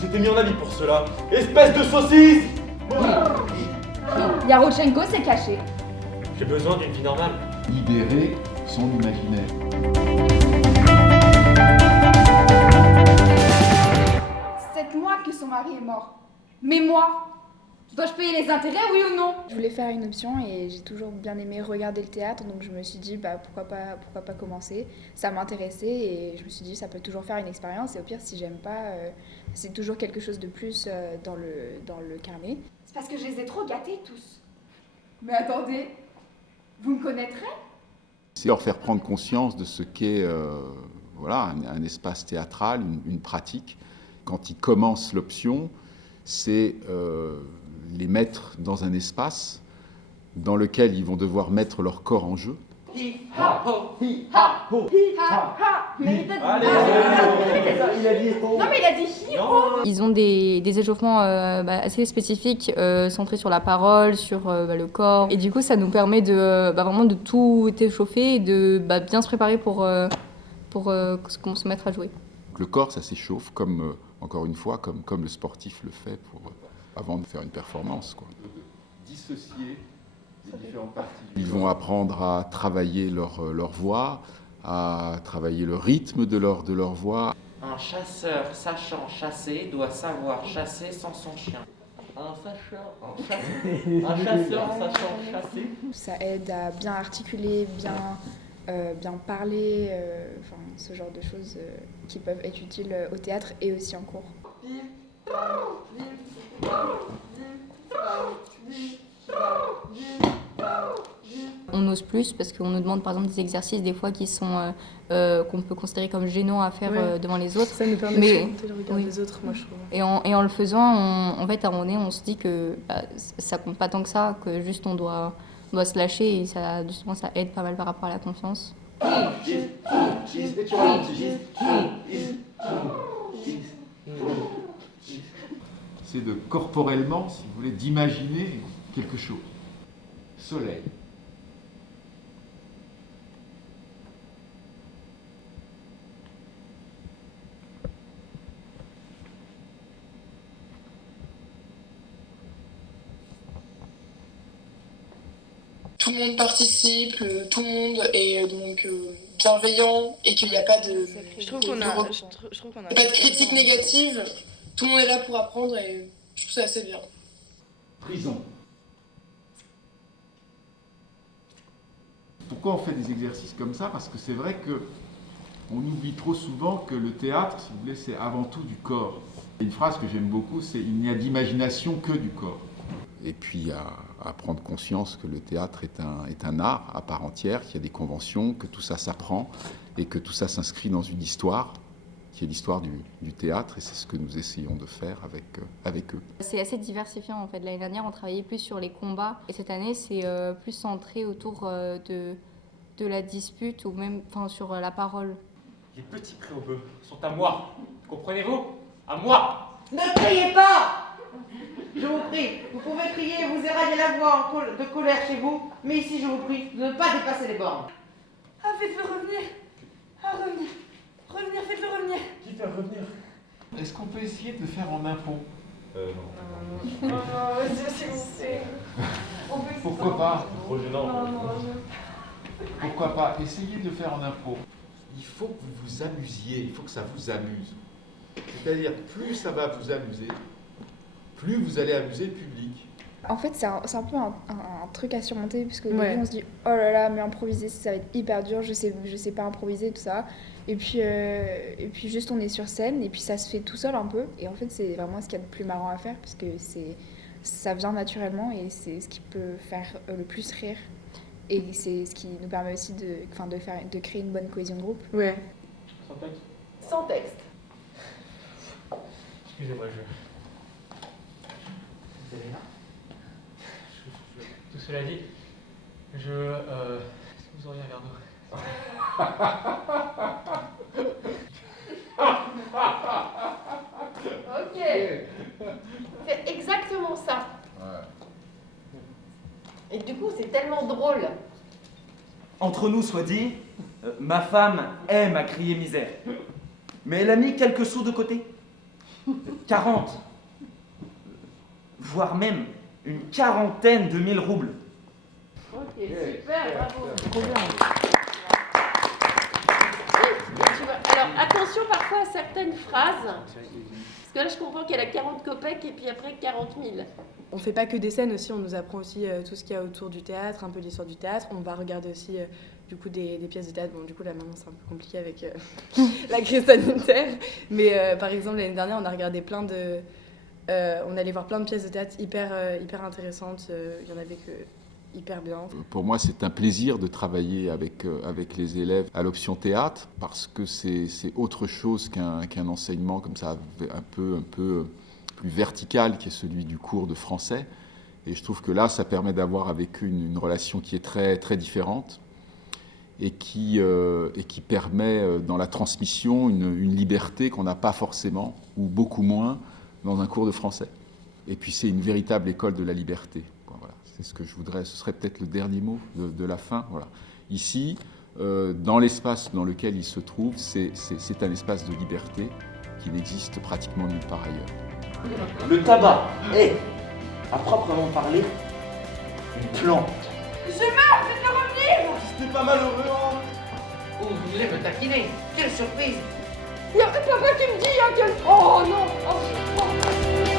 Il s'était mis en habit pour cela. Espèce de saucisse! Yarochenko s'est caché. J'ai besoin d'une vie normale. Libérer son imaginaire. C'est moi que son mari est mort. Mais moi, dois-je payer les intérêts, oui ou non? Je voulais faire une option et j'ai toujours bien aimé regarder le théâtre, donc je me suis dit pourquoi pas commencer. Ça m'intéressait et je me suis dit ça peut toujours faire une expérience et au pire si j'aime pas, c'est toujours quelque chose de plus dans le carnet. C'est parce que je les ai trop gâtés tous. Mais attendez, vous me connaîtrez? C'est leur faire prendre conscience de ce qu'est voilà, un espace théâtral, une pratique. Quand ils commencent l'option, c'est les mettre dans un espace dans lequel ils vont devoir mettre leur corps en jeu. Mais il a dit non mais il a dit hi-ho. Ils ont des échauffements assez spécifiques, centrés sur la parole, sur le corps. Et du coup, ça nous permet de vraiment de tout échauffer et de bien se préparer pour se mettre à jouer. Le corps, ça s'échauffe, comme, encore une fois, comme le sportif le fait avant de faire une performance, quoi. Dissocier les différentes parties. Ils vont apprendre à travailler leur voix, à travailler le rythme de leur voix. Un chasseur sachant chasser doit savoir chasser sans son chien. Un chasseur sachant chasser. Ça aide à bien articuler, bien parler, ce genre de choses qui peuvent être utiles au théâtre et aussi en cours. On ose plus parce qu'on nous demande par exemple des exercices des fois qui sont qu'on peut considérer comme gênants à faire devant les autres. Ça nous permet de monter le regard des autres, moi je trouve. Et en le faisant, en fait, à un moment donné, on se dit que ça compte pas tant que ça, que juste on doit se lâcher et ça, justement, ça aide pas mal par rapport à la confiance. C'est de corporellement, si vous voulez, d'imaginer quelque chose. Soleil. Tout le monde participe, tout le monde est donc bienveillant et qu'il n'y a pas de, Je trouve qu'on a pas de critique négative. Tout le monde est là pour apprendre et je trouve ça assez bien. Prison. Pourquoi on fait des exercices comme ça? Parce que c'est vrai qu'on oublie trop souvent que le théâtre, si vous voulez, c'est avant tout du corps. Une phrase que j'aime beaucoup, c'est « il n'y a d'imagination que du corps ». Et puis à prendre conscience que le théâtre est un art à part entière, qu'il y a des conventions, que tout ça s'apprend et que tout ça s'inscrit dans une histoire, qui est l'histoire du théâtre, et c'est ce que nous essayons de faire avec eux. C'est assez diversifiant en fait. L'année dernière, on travaillait plus sur les combats, et cette année, c'est plus centré autour de la dispute ou même sur la parole. Les petits prix au bœuf sont à moi. Comprenez-vous? À moi! Ne criez pas! Je vous prie, vous pouvez crier, vous éraillez la voix de colère chez vous, mais ici je vous prie de ne pas dépasser les bornes. Ah, faites-le revenir. Ah, revenir. Revenir, faites-le revenir. Qui fait revenir? Est-ce qu'on peut essayer de le faire en impro? Non. S'il vous plaît. Pourquoi pas? Trop gênant. Pourquoi pas? Essayez de le faire en impro. Il faut que vous vous amusiez, il faut que ça vous amuse. C'est-à-dire, plus ça va vous amuser, plus vous allez amuser le public. En fait, c'est un peu un truc à surmonter, parce qu'au début, on se dit « Oh là là, mais improviser, ça va être hyper dur, je sais pas improviser, tout ça. » Et puis juste, on est sur scène, et puis ça se fait tout seul un peu. Et en fait, c'est vraiment ce qu'il y a de plus marrant à faire, parce que ça vient naturellement, et c'est ce qui peut faire le plus rire. Et c'est ce qui nous permet aussi de créer une bonne cohésion de groupe. Ouais. Sans texte? Sans texte. Excusez-moi, Vous allez là? Tout cela dit, est-ce que vous auriez un verre d'eau? Ok. C'est exactement ça. Et du coup, c'est tellement drôle. Entre nous soit dit, ma femme aime à crier misère. Mais elle a mis quelques sous de côté. 40, voire même une quarantaine de 1000 roubles. Ok, super, bravo. Trop bien. Alors attention parfois à certaines phrases, parce que là je comprends qu'elle a 40 copecs et puis après 40 000. On fait pas que des scènes aussi, on nous apprend aussi tout ce qu'il y a autour du théâtre, un peu l'histoire du théâtre. On va regarder aussi du coup des pièces de théâtre. Bon, du coup là maintenant c'est un peu compliqué avec la crise sanitaire, mais par exemple l'année dernière on a regardé on allait voir plein de pièces de théâtre hyper intéressantes. Il y en avait que hyper bien. Pour moi, c'est un plaisir de travailler avec les élèves à l'option théâtre parce que c'est autre chose qu'un enseignement comme ça, un peu plus vertical, qui est celui du cours de français. Et je trouve que là, ça permet d'avoir avec eux une relation qui est très, très différente et qui permet dans la transmission une liberté qu'on n'a pas forcément ou beaucoup moins dans un cours de français. Et puis c'est une véritable école de la liberté. Voilà. C'est ce que je voudrais, ce serait peut-être le dernier mot de la fin. Voilà. Ici, dans l'espace dans lequel il se trouve, c'est un espace de liberté qui n'existe pratiquement nulle part ailleurs. Le tabac est, à proprement parler, une plante. Je meurs, faites-le revenir! C'était pas malheureux, hein? Oh, vous voulez me taquiner? Quelle surprise! Y'a papa qui me dit, y'a quel... Oh non! Oh.